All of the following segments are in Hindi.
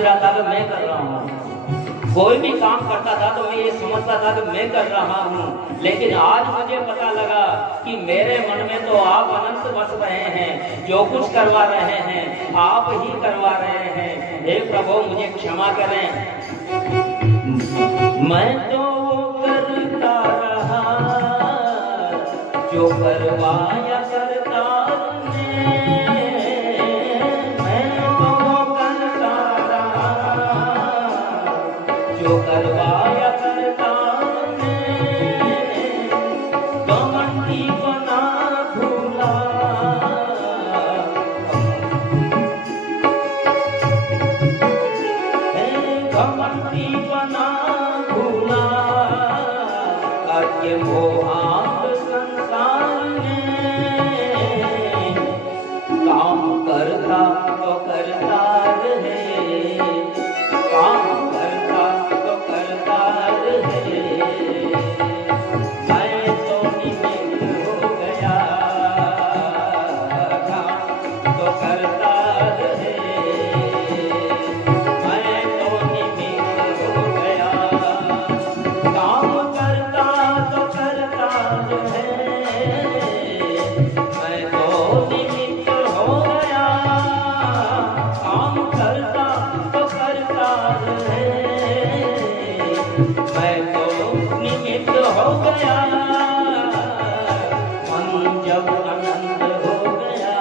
समझ रहा था कि मैं कर रहा हूँ। कोई भी काम करता था तो मैं ये समझता था कि मैं कर रहा हूँ, लेकिन आज मुझे पता लगा कि मेरे मन में तो आप अनंत बस रहे हैं। जो कुछ करवा रहे हैं आप ही करवा रहे हैं। हे प्रभु मुझे क्षमा करें। मैं तो करता रहा जो करवाया करतार ने। मैं तो करता रहा जो करवाया करतार ने। घमंडी बना भूला घमंडी बना भूला ये मोहांत संसार ने। काम करता तो करता रहे, काम करता तो करता रहे। मैं तो निमित्त हो गया, काम तो करता रहे। मैं तो निमित्त हो गया, काम करता तो करता रहे। मैं तो निमित्त हो गया, काम करता तो करता रहे। मैं तो निमित्त हो गया। मन जब आनंद हो गया,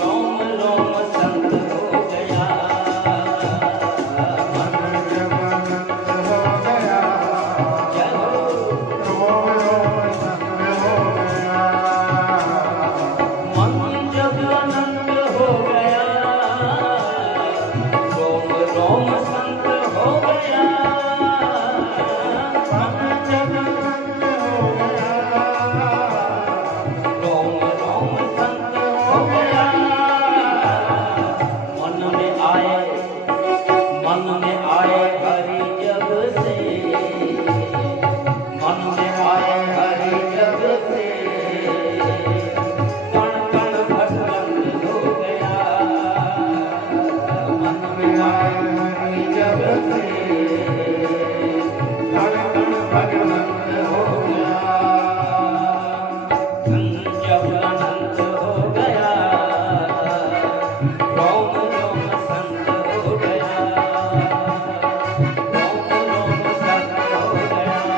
रोम रोम संत हो गया। मन जब आनंद हो गया, जय हो रोम रोम संत हो गया। मन जब आनंद हो गया, रोम रोम संत हो गया। मन जब आनंद हो गया, रोम रोम संत हो गया। मन में आए हरि जब से, मन में आए हरि जब से। कण कण भगवंत हो गया। मन में आए हरि जब से, कण कण भगवंत हो गया। जब अनंत हो गया, रोम रोम संत हो गया। रोम रोम संत हो गया।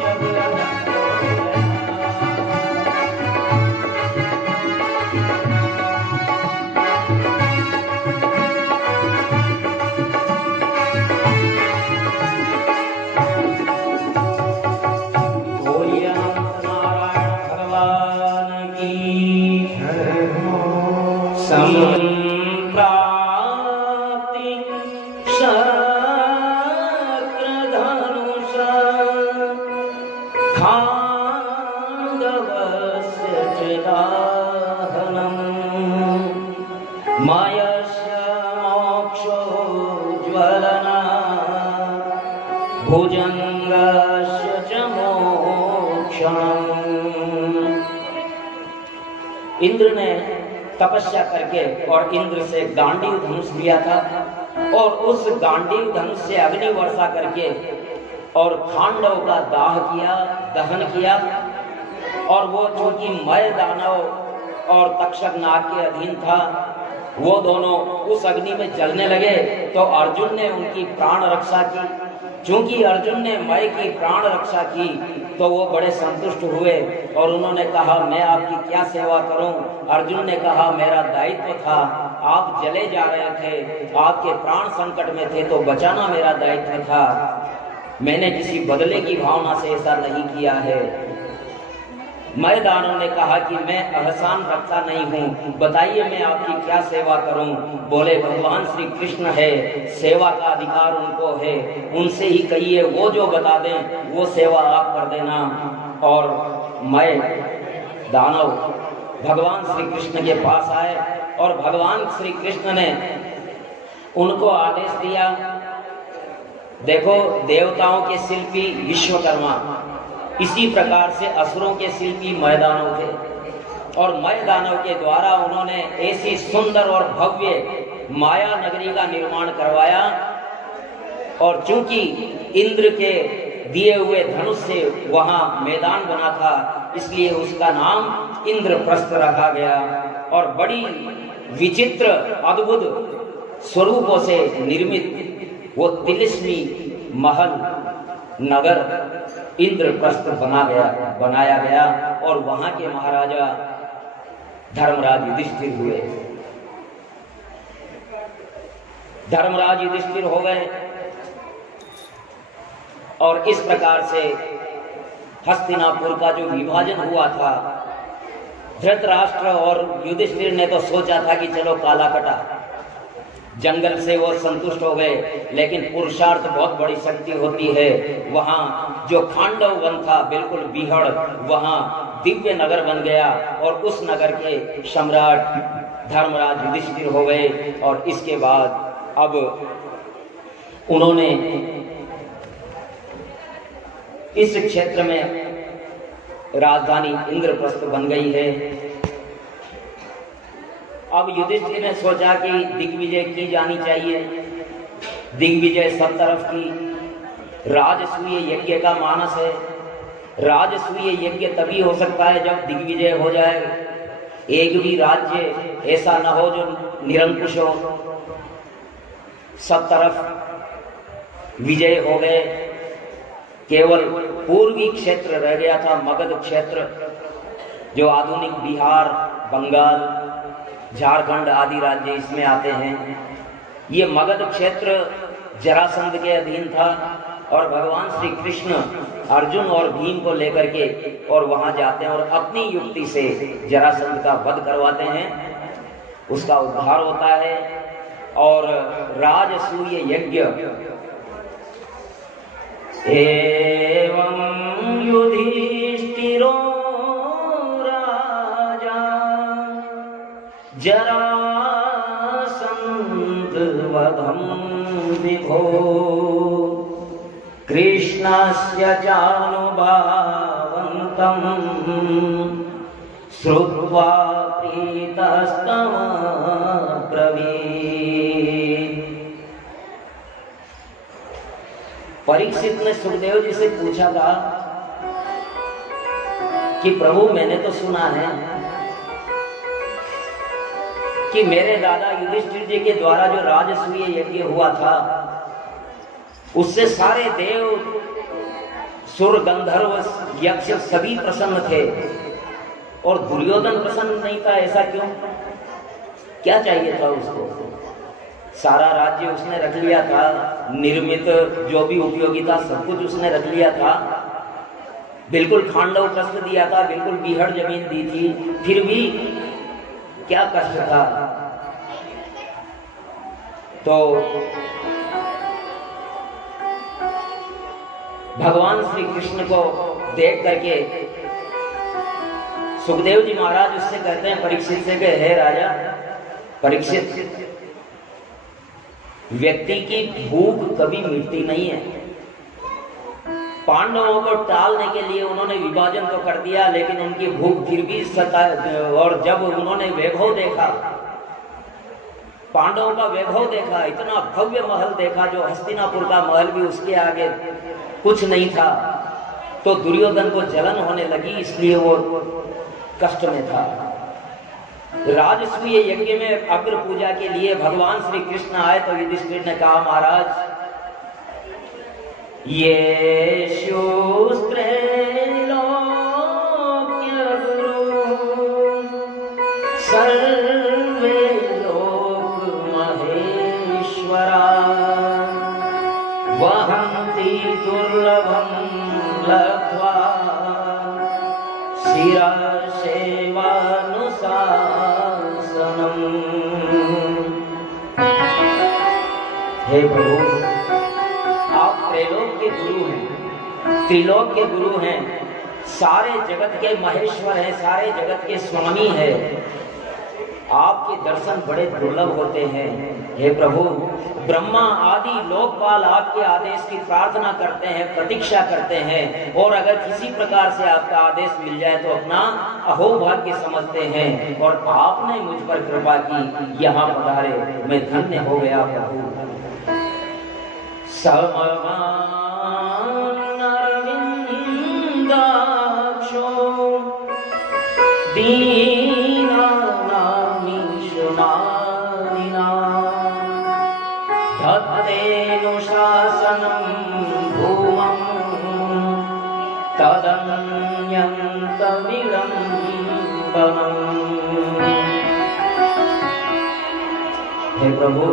जब अनंत हो बोलिए अनंत नारायण भगवान की संप्राप्ति शक्रधनुष खांडवस्य चिदाहनम् मायस्य मोक्षोज्ज्वलना भुजंगस्य च मोक्षम्। इंद्र ने तपस्या करके और इंद्र से गांडीव धनुष लिया था और उस गांडीव धनुष से अग्नि वर्षा करके और खांडव का दाह किया, दहन किया। और वो चूंकि मय दानव और तक्षक नाग के अधीन था, वो दोनों उस अग्नि में जलने लगे। तो अर्जुन ने उनकी प्राण रक्षा की। चूंकि अर्जुन ने मय की प्राण रक्षा की तो वो बड़े संतुष्ट हुए और उन्होंने कहा मैं आपकी क्या सेवा करूं। अर्जुन ने कहा मेरा दायित्व था, आप जले जा रहे थे, आपके प्राण संकट में थे तो बचाना मेरा दायित्व था। मैंने किसी बदले की भावना से ऐसा नहीं किया है। मैदानों ने कहा कि मैं एहसान रखता नहीं हूँ, बताइए मैं आपकी क्या सेवा करूँ। बोले भगवान श्री कृष्ण है, सेवा का अधिकार उनको है, उनसे ही कहिए, वो जो बता दें वो सेवा आप कर देना। और मैं दानव भगवान श्री कृष्ण के पास आए और भगवान श्री कृष्ण ने उनको आदेश दिया, देखो देवताओं के शिल्पी विश्वकर्मा इसी प्रकार से असुरों के शिल्पी मैदानों थे और मैदानों के द्वारा उन्होंने ऐसी सुंदर और भव्य माया नगरी का निर्माण करवाया। और चूंकि इंद्र के दिए हुए धनुष से वहां मैदान बना था, इसलिए उसका नाम इंद्रप्रस्थ रखा गया। और बड़ी विचित्र अद्भुत स्वरूपों से निर्मित वो तिलिस्मी महल नगर इंद्रप्रस्थ बनाया गया और वहां के महाराजा धर्मराज युधिष्ठिर हुए। धर्मराज युधिष्ठिर हो गए और इस प्रकार से हस्तिनापुर का जो विभाजन हुआ था, धृतराष्ट्र और युधिष्ठिर ने तो सोचा था कि चलो काला कटा, जंगल से वो संतुष्ट हो गए, लेकिन पुरुषार्थ बहुत बड़ी शक्ति होती है। वहां जो खांडव वन था बिल्कुल बीहड़, वहां दिव्य नगर बन गया और उस नगर के सम्राट धर्मराज युधिष्ठिर हो गए। और इसके बाद अब उन्होंने इस क्षेत्र में राजधानी इंद्रप्रस्थ बन गई है। अब युधिष्ठिर ने सोचा कि दिग्विजय की जानी चाहिए। दिग्विजय सब तरफ की, राजसूय यज्ञ का मानस है। राजसूय यज्ञ तभी हो सकता है जब दिग्विजय हो जाए। एक भी राज्य ऐसा न हो जो निरंकुश हो, सब तरफ विजय हो गए। केवल पूर्वी क्षेत्र रह गया था, मगध क्षेत्र, जो आधुनिक बिहार, बंगाल, झारखंड आदि राज्य इसमें आते हैं। ये मगध क्षेत्र जरासंध के अधीन था और भगवान श्री कृष्ण अर्जुन और भीम को लेकर के और वहां जाते हैं और अपनी युक्ति से जरासंध का वध करवाते हैं, उसका उद्धार होता है। और राजसूय यज्ञ एवं युधिष्ठिरो राजा जरासंध वधं विभो कृष्णस्य चानुभावन्तं श्रुत्वा प्रीतस्तम ब्रवीत्। परीक्षित ने सुखदेव जी से पूछा था कि प्रभु मैंने तो सुना है कि मेरे दादा युधिष्ठिर जी के द्वारा जो राजसूय यज्ञ हुआ था उससे सारे देव, सुर, गंधर्व, यक्ष सभी प्रसन्न थे और दुर्योधन प्रसन्न नहीं था। ऐसा क्यों? क्या चाहिए था उसको? सारा राज्य उसने रख लिया था, निर्मित जो भी उपयोगी था सब कुछ उसने रख लिया था, बिल्कुल खांडव प्रस्थ दिया था, बिल्कुल बीहड़ जमीन दी थी, फिर भी क्या कष्ट था? तो भगवान श्री कृष्ण को देख करके सुखदेव जी महाराज उससे कहते हैं परीक्षित से कि हे राजा परीक्षित, व्यक्ति की भूख कभी मिटती नहीं है। पांडवों को टालने के लिए उन्होंने विभाजन तो कर दिया, लेकिन उनकी भूख फिर भी सता। और जब उन्होंने वैभव देखा, पांडवों का वैभव देखा, इतना भव्य महल देखा जो हस्तिनापुर का महल भी उसके आगे कुछ नहीं था, तो दुर्योधन को जलन होने लगी, इसलिए वो कष्ट में था। राजसूय यज्ञ में अग्र पूजा के लिए भगवान श्री कृष्ण आए तो युधिष्ठिर ने कहा महाराज ये सर्वे लोक महेश्वरा वहन्ति दुर्लभं लब्ध्वा शिरसेवानुशासनम्। हे प्रभु, आप त्रैलोक के गुरु हैं, त्रिलोक के गुरु हैं, सारे जगत के महेश्वर हैं, सारे जगत के स्वामी हैं। आपके दर्शन बड़े दुर्लभ होते हैं। हे प्रभु, ब्रह्मा आदि लोकपाल आपके आदेश की प्रार्थना करते हैं, प्रतीक्षा करते हैं, और अगर किसी प्रकार से आपका आदेश मिल जाए तो अपना अहोभाग्य समझते हैं, और आपने मुझ पर कृपा की, यहाँ पधारे, मैं धन्य हो गया प्रभु। धत्तेऽनुशासनं भूमं तदन्यन्त विलम्बनम्। हे प्रभु,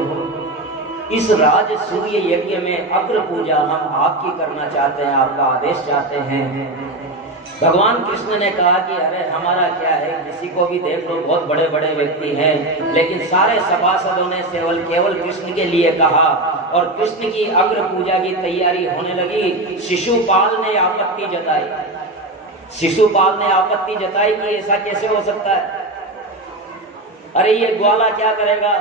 इस राज सूर्य यज्ञ में अग्र पूजा हम आपकी करना चाहते हैं, आपका आदेश चाहते हैं। भगवान कृष्ण ने कहा कि अरे हमारा क्या है, किसी को भी देख लो, बहुत बड़े बड़े व्यक्ति हैं, लेकिन सारे सभासदों ने केवल कृष्ण के लिए कहा, और कृष्ण की अग्र पूजा की तैयारी होने लगी। शिशुपाल ने आपत्ति जताई, शिशुपाल ने आपत्ति जताई कि ऐसा कैसे हो सकता है, अरे ये ग्वाला क्या करेगा।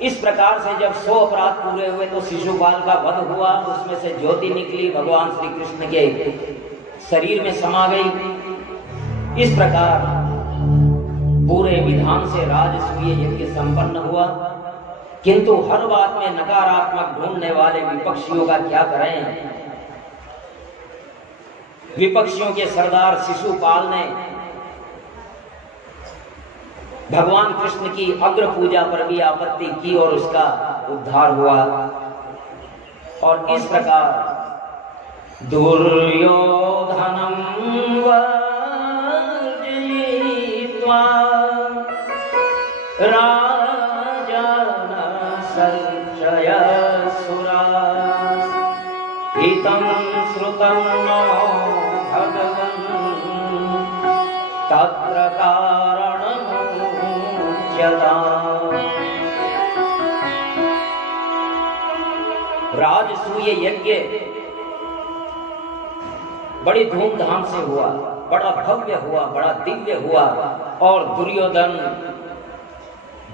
इस प्रकार से जब 100 अपराध पूरे हुए तो शिशुपाल का वध हुआ, उसमें से ज्योति निकली, भगवान श्री कृष्ण के शरीर में समा गई। इस प्रकार पूरे विधान से राजसूय यज्ञ संपन्न हुआ। किंतु हर बात में नकारात्मक ढूंढने वाले विपक्षियों का क्या करें। विपक्षियों के सरदार शिशुपाल ने भगवान कृष्ण की अग्र पूजा पर भी आपत्ति की और उसका उद्धार हुआ। और इस प्रकार दुर्योधनं वर्जयित्वा राजन् संशयसुरा हितं श्रुतं नो भगवन् तत्र कारणमुच्यता। राजसूय यज्ञ बड़ी धूमधाम से हुआ, बड़ा भव्य हुआ, बड़ा दिव्य हुआ, और दुर्योधन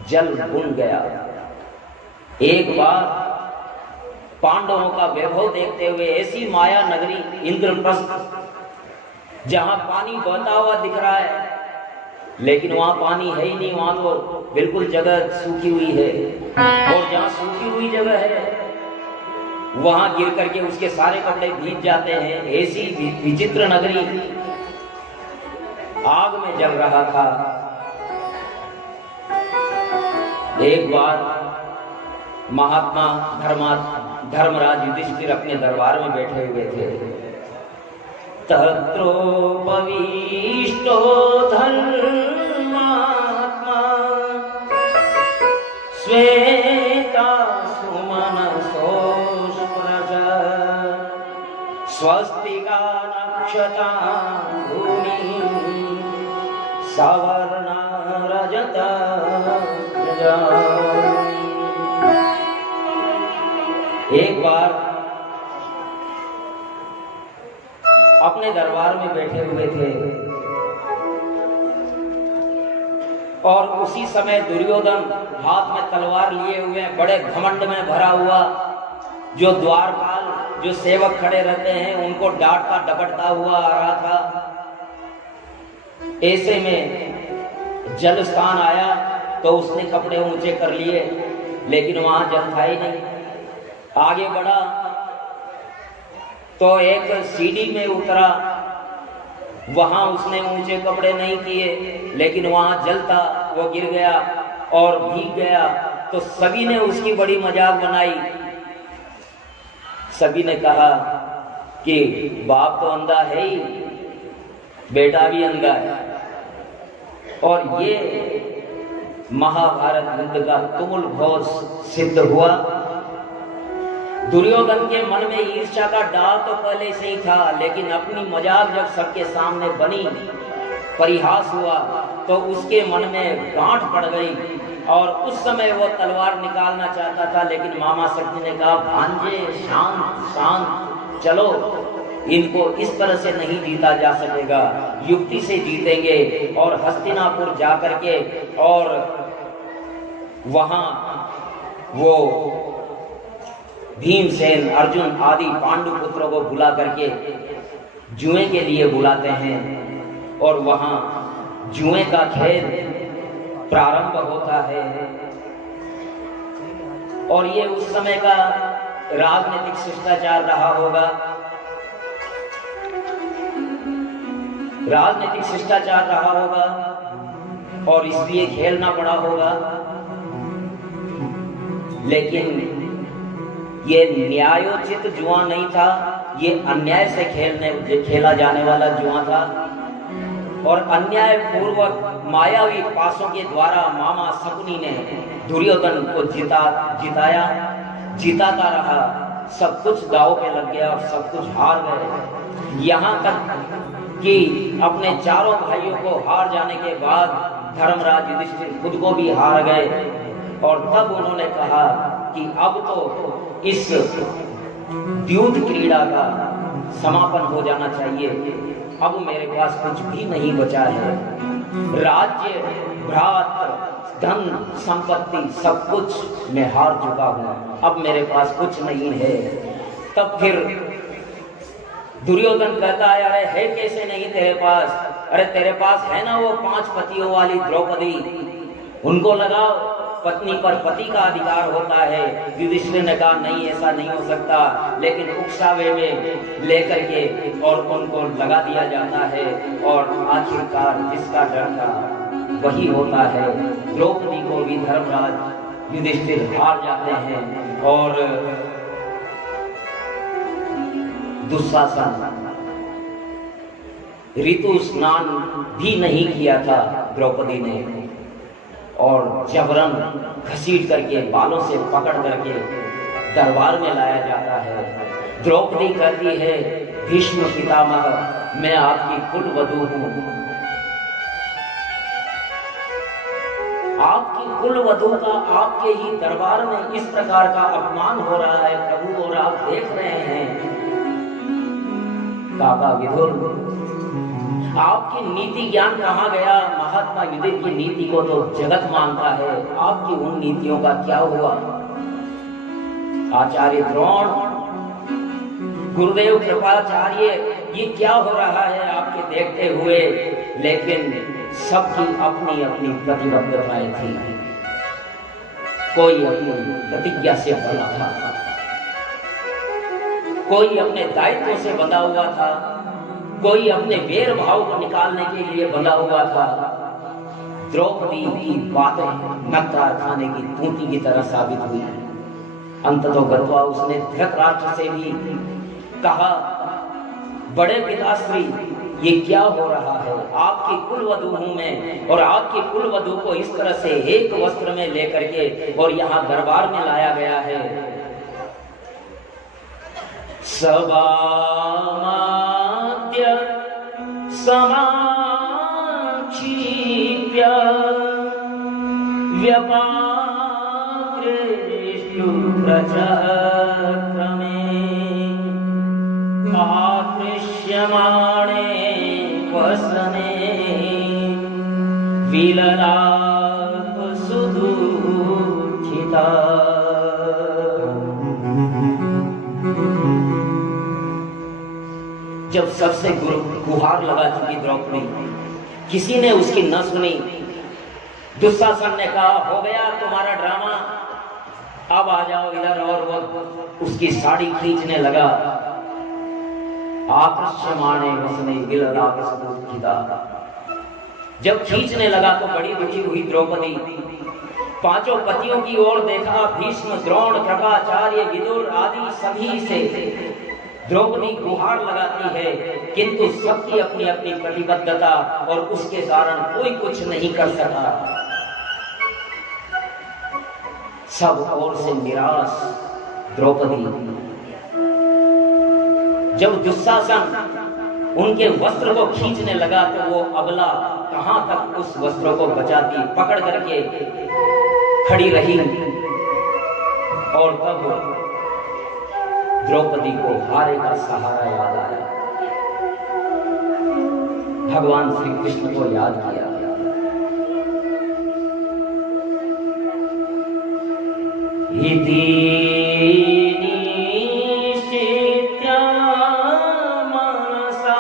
जल भून गया। एक बार पांडवों का वैभव देखते हुए ऐसी माया नगरी इंद्रप्रस्थ, जहां पानी बहता हुआ दिख रहा है, लेकिन वहां पानी है ही नहीं, वहां तो बिल्कुल जगह सूखी हुई है, और जहां सूखी हुई जगह है वहां गिर करके उसके सारे कपड़े भीग जाते हैं। ऐसी विचित्र नगरी आग में जल रहा था। एक बार महात्मा धर्मराज युधिष्ठिर अपने दरबार में बैठे हुए थे। तत्रोपविष्टो धर्मात्मा श्वेता सुमनसो स्वस्तिका नक्षता भूमि सवर्ण रजत। एक बार अपने दरबार में बैठे हुए थे, और उसी समय दुर्योधन हाथ में तलवार लिए हुए, बड़े घमंड में भरा हुआ, जो द्वारपाल, जो सेवक खड़े रहते हैं, उनको डांटता डपटता हुआ आ रहा था। ऐसे में जल स्थान आया तो उसने कपड़े ऊंचे कर लिए, लेकिन वहां जल था ही नहीं। आगे बढ़ा तो एक सीढ़ी में उतरा, वहां उसने ऊंचे कपड़े नहीं किए, लेकिन वहां जल था, वो गिर गया और भीग गया। तो सभी ने उसकी बड़ी मजाक बनाई। सभी ने कहा कि बाप तो अंधा है ही, बेटा भी अंधा है। और ये महाभारत युद्ध का तुमुल घोष सिद्ध हुआ। दुर्योधन के मन में ईर्ष्या का डाल तो पहले से ही था, लेकिन अपनी मजाक जब सबके सामने बनी, परिहास हुआ, तो उसके मन में गांठ पड़ गई, और उस समय वो तलवार निकालना चाहता था, लेकिन मामा शक्ति ने कहा, भांजे शांत शांत, चलो, इनको इस तरह से नहीं जीता जा सकेगा, युक्ति से जीतेंगे। और हस्तिनापुर जाकर के और वहां वो भीमसेन, अर्जुन आदि पांडु पुत्रों को बुला करके जुए के लिए बुलाते हैं और वहां जुए का खेल प्रारंभ होता है। और ये उस समय का राजनीतिक शिष्टाचार रहा होगा, राजनीतिक शिष्टाचार रहा होगा और इसलिए खेलना पड़ा होगा। लेकिन ये न्यायोचित जुआ नहीं था, ये अन्याय से खेला जाने वाला जुआ था और अन्याय पूर्वक मायावी पासों के द्वारा मामा शकुनी ने दुर्योधन को जिताता रहा। सब कुछ दांव पे लग गया और सब कुछ हार गए। यहाँ तक कि अपने चारों भाइयों को हार जाने के बाद धर्मराज युधिष्ठिर खुद को भी हार गए और तब उन्होंने कहा कि अब तो इस द्यूत क्रीड़ा का समापन हो जाना चाहिए, अब मेरे पास कुछ भी नहीं बचा है। राज्य, भ्रात, धन, संपत्ति सब कुछ मैं हार चुका हूं, अब मेरे पास कुछ नहीं है। तब फिर दुर्योधन कहता है, अरे है कैसे नहीं तेरे पास? अरे तेरे पास है ना वो 5 पतियों वाली द्रौपदी, उनको लगाओ, पत्नी पर पति का अधिकार होता है। युधिष्ठिर ने कहा नहीं, ऐसा नहीं हो सकता, लेकिन उकसावे में लेकर के और उनको लगा दिया जाता है और आखिरकार जिसका डर था वही होता है। द्रौपदी को भी धर्मराज युधिष्ठिर हार जाते हैं और दुशासन ऋतु स्नान भी नहीं किया था द्रौपदी ने और जबरन घसीट करके बालों से पकड़ करके दरबार में लाया जाता है। द्रौपदी कहती है, भीष्म पितामह, मैं आपकी कुल वधू हूं, आपकी कुल वधू का आपके ही दरबार में इस प्रकार का अपमान हो रहा है प्रभु, और आप देख रहे हैं। काका विदुर, आपकी नीति ज्ञान कहाँ गया? महात्मा युधिष्ठिर की नीति को तो जगत मानता है, आपकी उन नीतियों का क्या हुआ? आचार्य द्रोण, गुरुदेव कृपाचार्य, ये क्या हो रहा है आपके देखते हुए? लेकिन सबकी अपनी अपनी प्रतिबद्धताएं थी, कोई अपनी प्रतिज्ञा से बंधा था, कोई अपने दायित्व से बंधा हुआ था, कोई अपने वेर भाव को निकालने के लिए बंधा हुआ था। द्रौपदी की बातें नक्का खाने की तूती की तरह साबित हुई। अंततोगत्वा उसने धृतराष्ट्र से भी कहा, बड़े पिताश्री, ये क्या हो रहा है? आपकी कुलवधू हूं मैं और आपकी कुलवधू को इस तरह से एक वस्त्र में लेकर के और यहाँ दरबार में लाया गया है। सवामाद्य समाक्षिप्य व्यपाकृष्टु प्रचक्रमे आकृष्यमाणे वसने विललाप सुदुःखिता। जब सबसे गुहार लगा चुकी द्रौपदी, किसी ने उसकी न सुनी। दुशासन ने कहा, हो गया तुम्हारा ड्रामा, अब आ जाओ इधर। और वो उसकी साड़ी खींचने लगा। आकृष्यमाणे वसने विललाप सुदुःखिता। जब खींचने लगा तो बड़ी दुखी हुई द्रौपदी। 5 पतियों की ओर देखा, भीष्म, द्रोण, कृपाचार्य, विदुर आदि सभी से द्रौपदी गुहार लगाती है, किंतु सबकी अपनी अपनी प्रतिबद्धता और उसके कारण कोई कुछ नहीं कर सका। सब ओर से निराश द्रौपदी। जब दुशासन उनके वस्त्र को खींचने लगा तो वो अबला कहां तक उस वस्त्रों को बचाती, पकड़ करके खड़ी रही। और तब द्रौपदी को हारे का सहारा याद आया, भगवान श्री कृष्ण को याद किया। इति निश्चित्य मनसा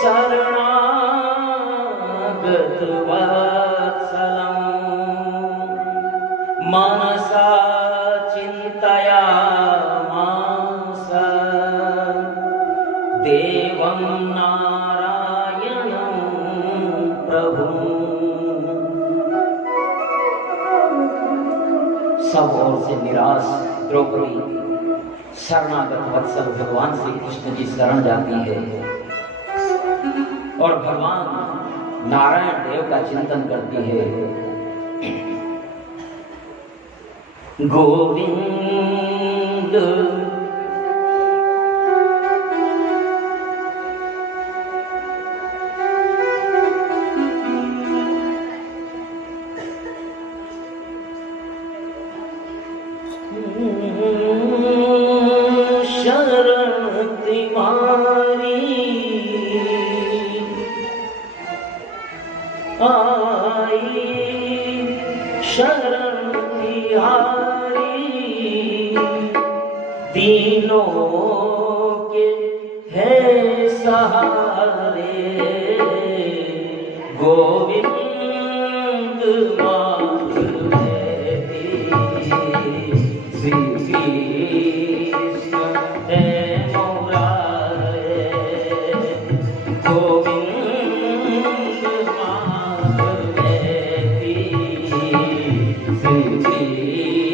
शरणागतवत्सलम् मनसा चिन्तयामास देवं नारायणं प्रभुम्। सब ओर से निराश द्रौपदी शरणागत वत्सल भगवान श्री कृष्ण जी शरण जाती है और भगवान नारायण देव का चिंतन करती है। गोविंद शरण तुम्हारी आई शरण तिहारी तीनों के है सहारे गोविंद मांग श्री कृष्ण है मुरारे गोविंद मांग श्री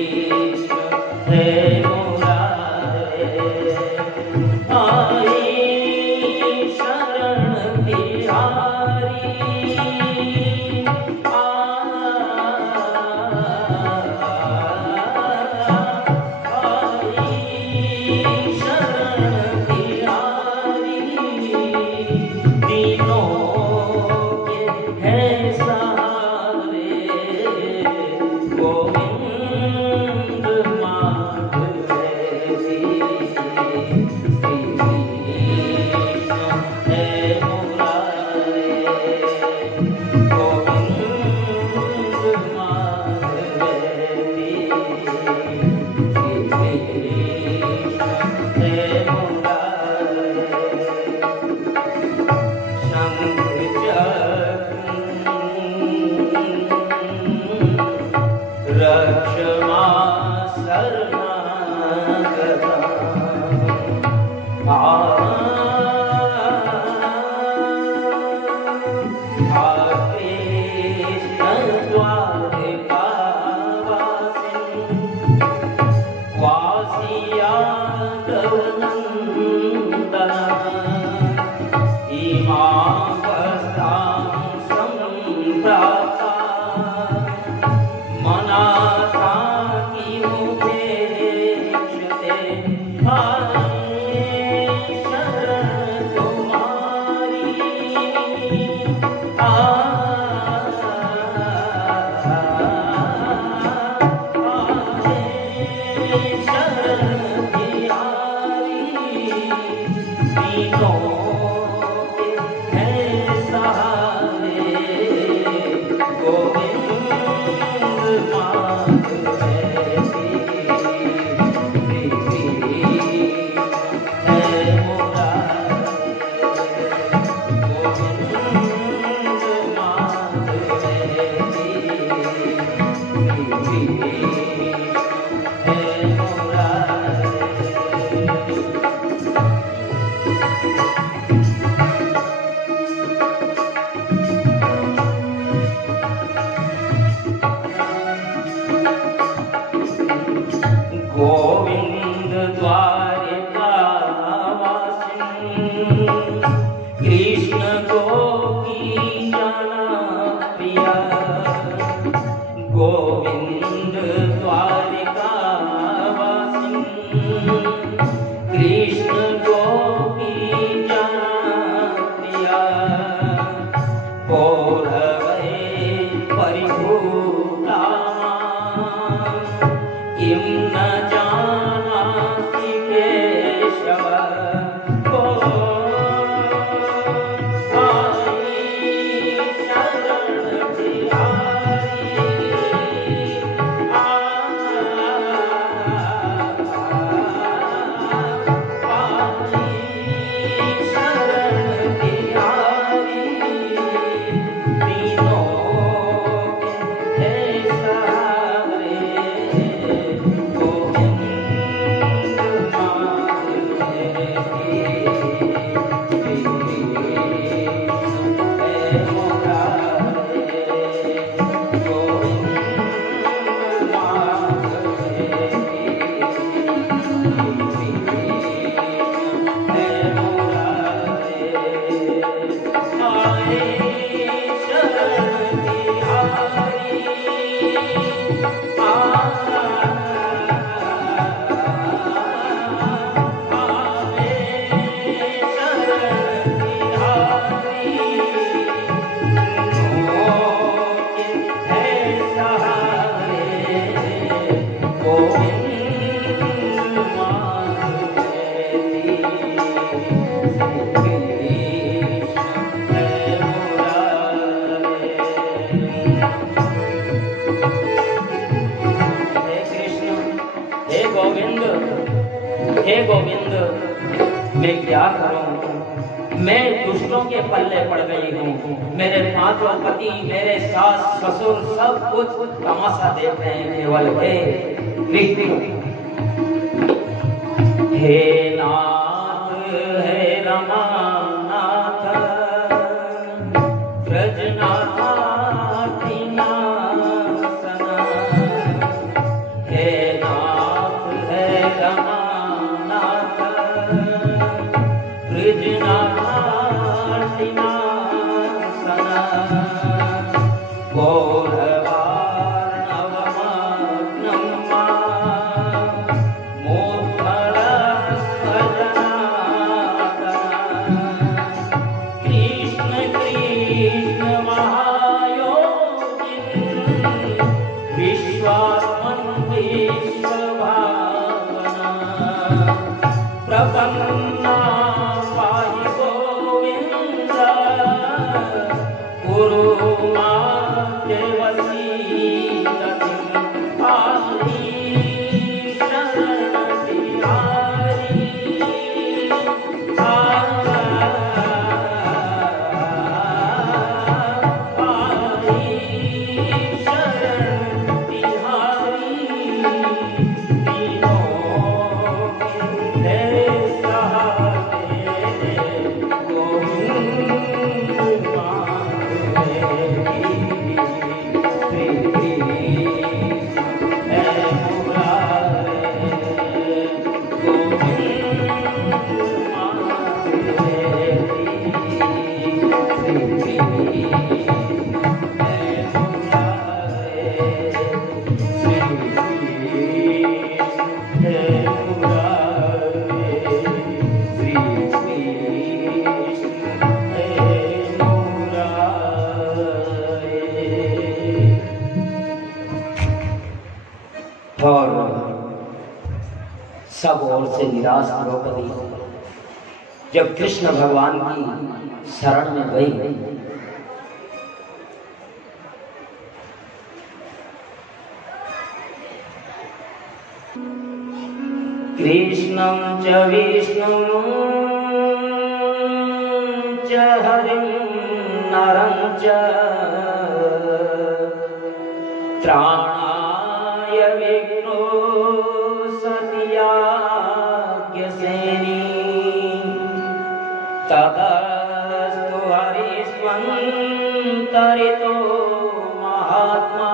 कृष्ण है मुरारे आई शरण तिहारी हे गोविंद, मैं क्या करूं? मैं दुष्टों के पल्ले पड़ गई हूँ। मेरे पांचों पति, मेरे सास ससुर सब कुछ तमाशा देख रहे हैं केवल। हे कृष्ण, हे नाथ, हे रमानाथ, ब्रजनाथाधिनाथन, हे नाथ, हे रमानाथ, ब्रजनाथाधिनाथन, गौरवार्णवमग्नं कृष्ण कृष्ण महायोगिन् विश्वात्मन् विश्वभावना प्रपन्ना पाहि गोविन्द गुरु माते वसीलतिं पाहि शरण बिहारी और सब ओर से निराश द्रौपदी जब कृष्ण भगवान की शरण में गई, कृष्णं च विष्णुं च हरिं नरं च त्राणाय विष्णु सत्याज्ञसेनी ततस्तु हरिस्वन्तरितो महात्मा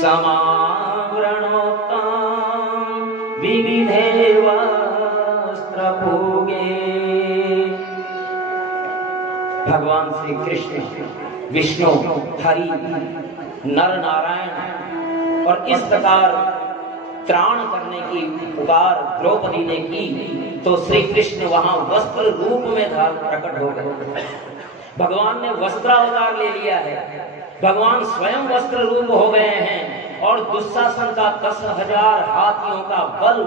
समावरणोक्तं विविधे वस्त्रभोगे। भगवान श्री कृष्ण विष्णु, हरि, नर नारायण और इस प्रकार त्राण करने की पुकार द्रौपदी ने की तो श्री कृष्ण वहां वस्त्र रूप में प्रकट हो गए। भगवान ने वस्त्रावतार ले लिया है, भगवान स्वयं वस्त्र रूप हो गए हैं और दुशासन का 10,000 हाथियों का बल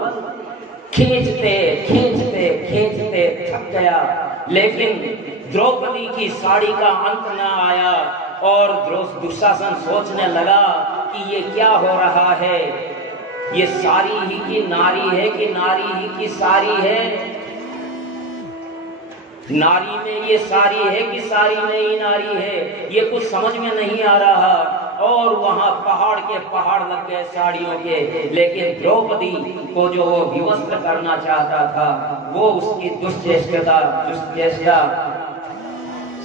खींचते खींचते खींचते थक गया, लेकिन द्रौपदी की साड़ी का अंत न आया और दुशासन सोचने लगा कि ये क्या हो रहा है, ये सारी ही की नारी है कि नारी ही की सारी है, नारी में ये सारी है कि सारी में ही नारी है, ये कुछ समझ में नहीं आ रहा। और वहां पहाड़ के पहाड़ लग गए साड़ियों के, लेकिन द्रौपदी को जो वो विवस्त्र करना चाहता था वो उसकी दुष्चेष्टा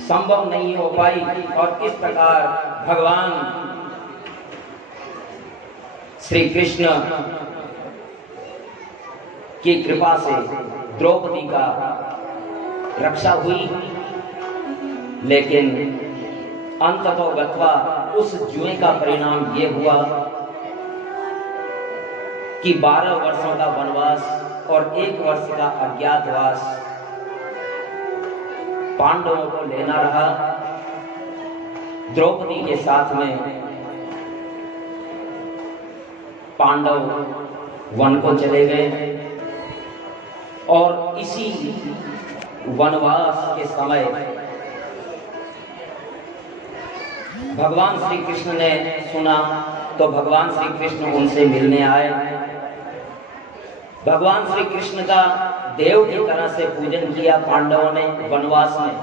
संभव नहीं हो पाई। और इस प्रकार भगवान श्री कृष्ण की कृपा से द्रौपदी का रक्षा हुई, लेकिन अंततः गत्वा उस जुए का परिणाम ये हुआ कि 12 वर्षों का वनवास और 1 वर्ष का अज्ञातवास पांडवों को लेना रहा। द्रौपदी के साथ में पांडव वन को चले गए और इसी वनवास के समय भगवान श्री कृष्ण ने सुना तो भगवान श्री कृष्ण उनसे मिलने आए। भगवान श्री कृष्ण का देव की तरह से पूजन किया पांडवों ने वनवास में।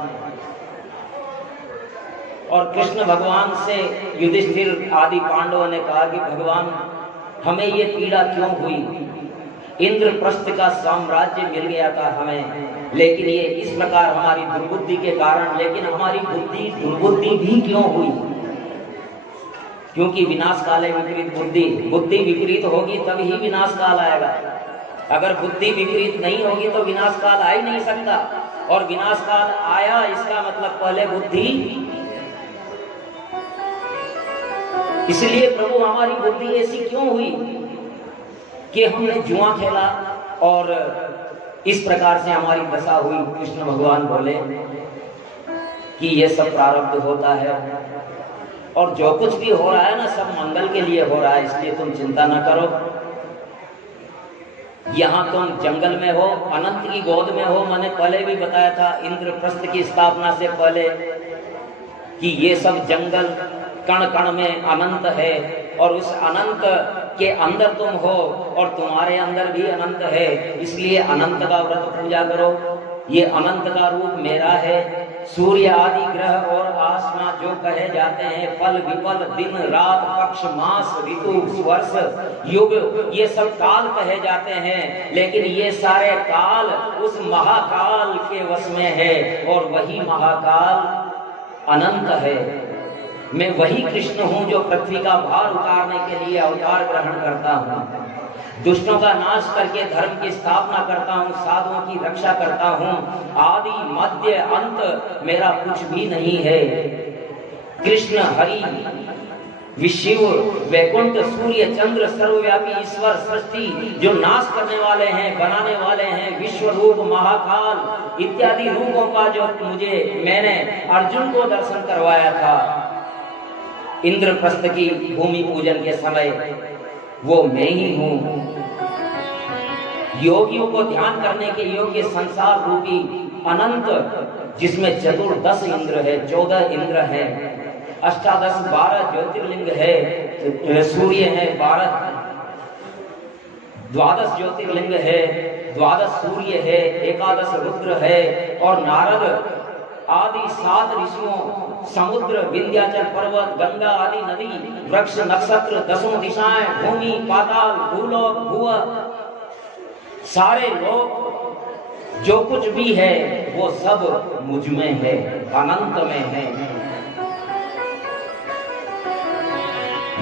और कृष्ण भगवान से युधिष्ठिर आदि पांडवों ने कहा कि भगवान हमें ये पीड़ा क्यों हुई, इंद्रप्रस्थ का साम्राज्य मिल गया था हमें, लेकिन ये इस प्रकार हमारी दुर्बुद्धि के कारण, लेकिन हमारी दुर्बुद्धि भी क्यों हुई? क्योंकि विनाश काले विपरीत बुद्धि विपरीत होगी तभी ही विनाश काल आएगा। अगर बुद्धि विपरीत नहीं होगी तो विनाश काल आ ही नहीं सकता। और विनाश काल आया इसका मतलब पहले बुद्धि, इसलिए प्रभु हमारी बुद्धि ऐसी क्यों हुई कि हमने जुआ खेला और इस प्रकार से हमारी दशा हुई। कृष्ण भगवान बोले कि ये सब प्रारब्ध होता है और जो कुछ भी हो रहा है ना सब मंगल के लिए हो रहा है, इसलिए तुम चिंता ना करो। यहाँ तुम जंगल में हो, अनंत की गोद में हो। मैंने पहले भी बताया था इंद्रप्रस्थ की स्थापना से पहले कि ये सब जंगल कण कण में अनंत है और उस अनंत के अंदर तुम हो और तुम्हारे अंदर भी अनंत है, इसलिए अनंत का व्रत पूजा करो। ये अनंत का रूप मेरा है। सूर्य आदि ग्रह और आसमां जो कहे जाते हैं, पल विपल, दिन रात, पक्ष मास, ऋतु वर्ष युग, ये सब काल कहे जाते हैं, लेकिन ये सारे काल उस महाकाल के वश में है और वही महाकाल अनंत है। मैं वही कृष्ण हूँ जो पृथ्वी का भार उतारने के लिए अवतार ग्रहण करता हूँ, दुष्टों का नाश करके धर्म की स्थापना करता हूँ, साधुओं की रक्षा करता हूँ। आदि मध्य अंत मेरा कुछ भी नहीं है। कृष्ण हरि विशिव वैकुंठ सूर्य चंद्र सर्वव्यापी ईश्वर सृष्टि जो नाश करने वाले हैं, बनाने वाले हैं, विश्व रूप, महाकाल इत्यादि रूपों का जो मैंने अर्जुन को दर्शन करवाया था इंद्रप्रस्थ की भूमि पूजन के समय, वो मैं ही हूँ। योगियों को ध्यान करने के योग्य संसार रूपी अनंत, जिसमें चतुर्दश इंद्र है, 14 इंद्र है, अष्टादश 12 ज्योतिर्लिंग है, सूर्य है 12 ज्योतिर्लिंग है, 12 सूर्य है, 11 रुद्र है और नारद आदि 7 ऋषियों, समुद्र, विंध्याचल पर्वत, गंगा आदि नदी, वृक्ष, नक्षत्र, 10 दिशाएं, भूमि, पाताल, भूलोक, भुवन, सारे लोग जो कुछ भी है वो सब मुझ में है, अनंत में है।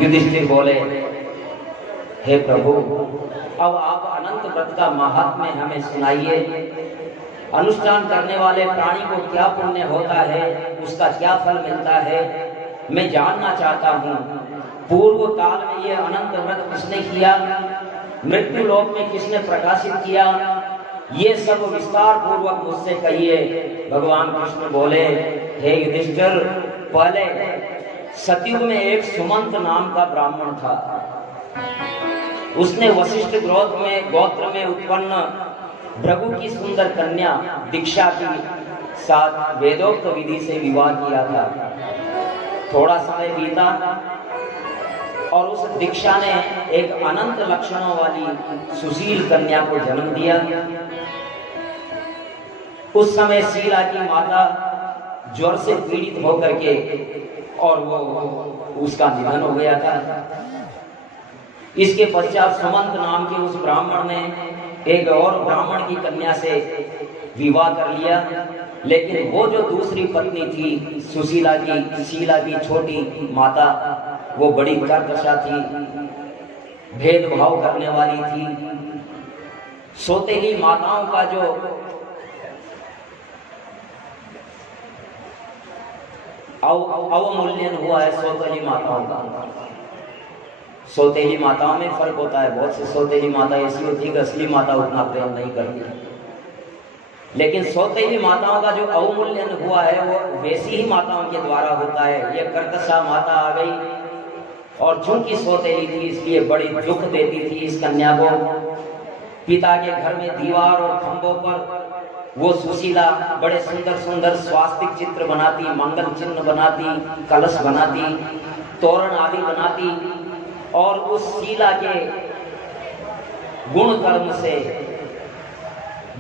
युधिष्ठिर बोले, हे प्रभु, अब आप अनंत व्रत का महात्म्य हमें सुनाइए। अनुष्ठान करने वाले प्राणी को क्या पुण्य होता है, उसका क्या फल मिलता है, मैं जानना चाहता हूँ। पूर्व काल में ये अनंत व्रत किसने किया, मृत्यु लोक में किसने प्रकाशित किया, ये सब विस्तार पूर्वक मुझसे कहिए। भगवान कृष्ण बोले, हे युधिष्ठिर, पहले सतयुग में एक सुमंत नाम का ब्राह्मण था। उसने वशिष्ठ गोत्र में उत्पन्न भृगु की सुंदर कन्या दीक्षा के साथ वेदोक्त विधि से विवाह किया था। थोड़ा समय बीता और उस दीक्षा ने एक अनंत लक्षणों वाली सुशील कन्या को जन्म दिया। उस समय शीला की माता ज्वर से पीड़ित होकर के और वो उसका निधन हो गया था। इसके पश्चात सुमंत नाम के उस ब्राह्मण ने एक और ब्राह्मण की कन्या से विवाह कर लिया, लेकिन वो जो दूसरी पत्नी थी सुशीला की, शीला की छोटी माता, वो बड़ी कर्कशा थी, भेदभाव करने वाली थी। सौतेली माताओं का जो अवमूल्यन हुआ है सौतेली माताओं का। सौतेली माताओं में फर्क होता है। बहुत सी सौतेली माता ऐसी होती है कि असली माता उतना प्रेम नहीं करती, लेकिन सौतेली माताओं का जो अवमूल्यन हुआ है वो वैसी ही माताओं के द्वारा होता है। ये कर्कशा माता आ गई और चूंकि सौतेली थी इसलिए बड़ी दुख देती थी इस कन्या को। पिता के घर में दीवार और खंभों पर वो सुशीला बड़े सुंदर सुंदर स्वास्तिक चित्र बनाती, मंगल चिन्ह बनाती, कलश बनाती, तोरण आदि बनाती और उस शीला के गुण कर्म से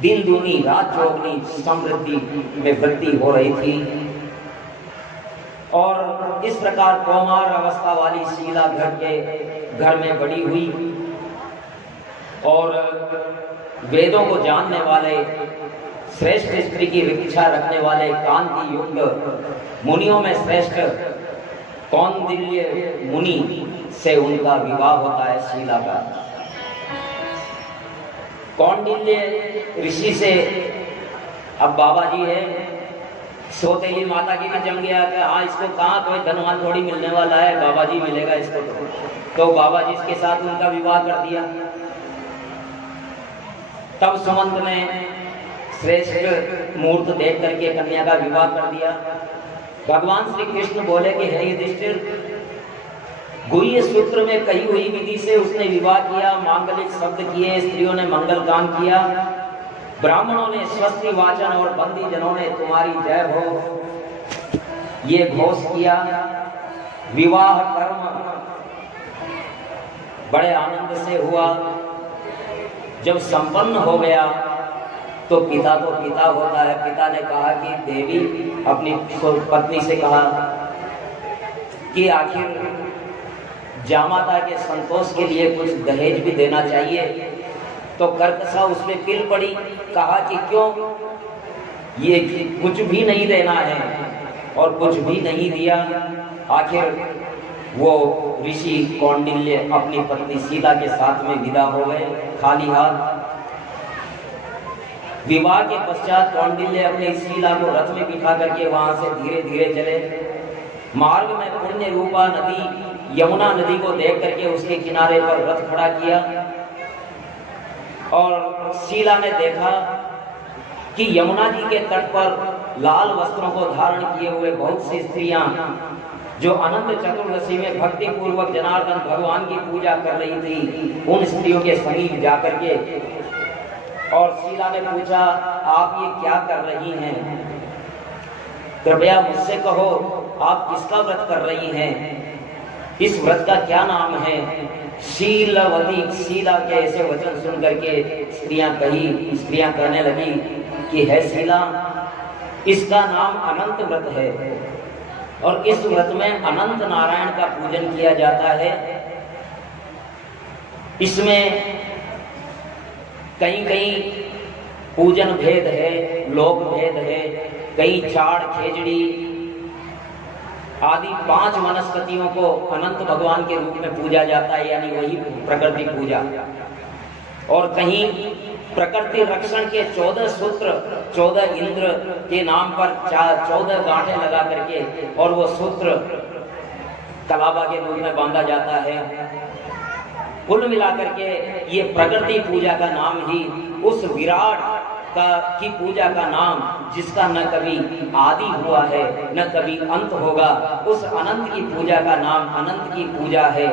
दिन दूनी रात चौगनी समृद्धि में वृद्धि हो रही थी। और इस प्रकार कौमार अवस्था वाली शीला घर में बड़ी हुई और वेदों को जानने वाले, श्रेष्ठ स्त्री की इच्छा रखने वाले, कांति युक्त मुनियों में श्रेष्ठ कौंडिल्य मुनि से उनका विवाह होता है शीला का। कौंडिल्य ऋषि से अब बाबा जी है, सौतेली माता की भी जम गया कि हाँ इसको कहाँ कोई धनवान थोड़ी मिलने वाला है, बाबा जी मिलेगा इसको। तो बाबा जी इसके साथ उनका विवाह कर दिया। तब सुमंत ने श्रेष्ठ मुहूर्त देख करके कन्या का विवाह कर दिया। भगवान श्री कृष्ण बोले कि हे युधिष्ठिर, गुह्य सूत्र में कही हुई विधि से उसने विवाह किया, मांगलिक शब्द किए, स्त्रियों ने मंगल काम किया, ब्राह्मणों ने स्वस्ति वाचन और बंदी जनों ने तुम्हारी जय हो ये घोष किया। विवाह कर्म बड़े आनंद से हुआ। जब संपन्न हो गया तो पिता तो पिता होता है। पिता ने कहा कि देवी अपनी पत्नी से कहा कि आखिर जामाता के संतोष के लिए कुछ दहेज भी देना चाहिए। तो कर्कशा उसमें पिल पड़ी, कहा कि क्यों, ये कुछ भी नहीं देना है और कुछ भी नहीं दिया। आखिर वो ऋषि कौंडिल्य अपनी पत्नी शीला के साथ में विदा हो गए खाली हाथ। विवाह के पश्चात कौंडिल्य अपनी शीला को रथ में बिठा करके वहां से धीरे धीरे चले। मार्ग में पुण्य रूपा नदी यमुना नदी को देख करके उसके किनारे पर रथ खड़ा किया और शीला ने देखा कि यमुना जी के तट पर लाल वस्त्रों को धारण किए हुए बहुत सी स्त्रियां जो अनंत चतुर्दशी में भक्ति पूर्वक जनार्दन भगवान की पूजा कर रही थी, उन स्त्रियों के समीप जाकर के और शीला ने पूछा, आप ये क्या कर रही हैं? कृपया मुझसे कहो, आप किसका व्रत कर रही हैं? इस व्रत का क्या नाम है? शीलवती, शीला के ऐसे वचन सुन करके स्त्रियां कहने लगी कि है शीला, इसका नाम अनंत व्रत है और इस व्रत में अनंत नारायण का पूजन किया जाता है। इसमें कहीं कहीं पूजन भेद है, लोक भेद है, कहीं झाड़ खेजड़ी आदि 5 वनस्पतियों को अनंत भगवान के रूप में पूजा जाता है, यानी वही प्रकृति पूजा। और कहीं प्रकृति रक्षण के 14 सूत्र 14 इंद्र के नाम पर 14 गांठें लगा करके और वो सूत्र कलाबा के रूप में बांधा जाता है। कुल मिलाकर के ये प्रकृति पूजा का नाम ही उस विराट की पूजा का नाम, जिसका न कभी आदि हुआ है न कभी अंत होगा, उस अनंत की पूजा का नाम अनंत की पूजा है।